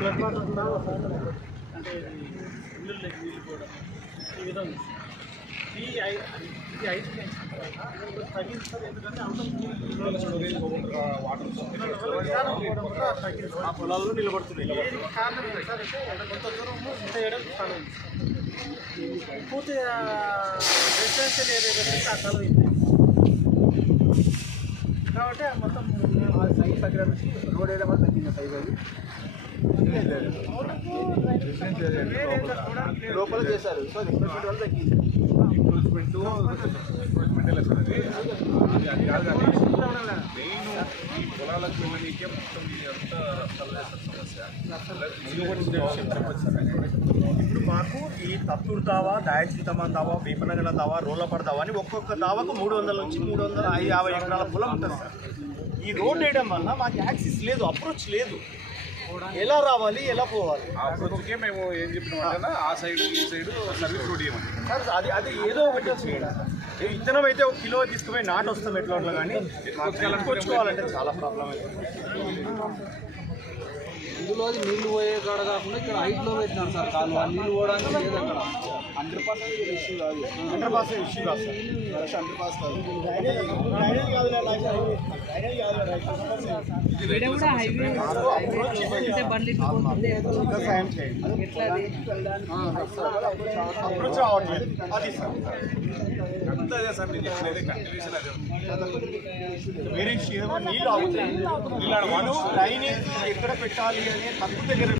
Flood water కూడా అంటే ఇల్లుల్లోకి నీళ్ళు కూడా ఈ విధంగా ఇది 5 తగ్గింది సార్. ఎందుకంటే ఆ పొలాల్లో నిలబడుతున్నాయి. కారణం ఏంటి సార్ అంటే కొంత దూరం ఇంత వేయడం స్థలం పూర్తిగా రెసిడెన్షియల్ ఏరియా కాబట్టి ఆ స్థలం ఇది కాబట్టి మొత్తం సైజ్ దగ్గర రోడ్ వేయడం వల్ల తగ్గింది సైజ్ అది లోపల చేశారు. సో రిక్రూట్మెంట్ వల్ల తగ్గింది. ఈ పొలాలకు వెళ్ళనీకే మొత్తం అంతా సమస్య. ఇప్పుడు మాకు ఈ తత్తూరు దావా, దాయచింతమాన్ దావా, వేపనగల దావా, రోలపడ దావా అని ఒక్కొక్క దావాకు 300 నుంచి 350 ఎకరాల పొలం ఉంటుంది సార్. ఈ రోడ్ వేయడం వల్ల మాకు యాక్సెస్ లేదు, అప్రోచ్ లేదు. ఎలా రావాలి, ఎలా పోవాలి? ఆ అప్రోచ్కే మేము ఏం చెప్పినామంటే ఆ సైడ్ ఈ సైడ్ సర్వీస్ రోడ్ ఇవ్వండి సార్. అది ఏదో ఒకటి విత్తనం అయితే 1 కిలో తీసుకుపోయి నాటు వస్తాం ఎట్లా అట్లా, కానీ కొనుక్కోవాలంటే చాలా ప్రాబ్లం అవుతుంది. ఇందులో నీళ్లు పోయే కాడ కాకుండా ఇక్కడ హైట్లో పెట్టినారు సార్. కాలు నీళ్ళు పోవడానికి లేదు అక్కడ. 100% ఇష్యూ కాదు. 100% ఇష్యూ కాదు సార్. 100% కాదు. అప్రోచ్ రావట్లేదు అది సార్. అంతా అదే సార్. నేను చెప్పినది కంటిన్యూషన్ అదే వేరే నీళ్ళు అవుతాయి. డ్రైనేజ్ ఎక్కడ పెట్టాలి అనే తప్పు దగ్గర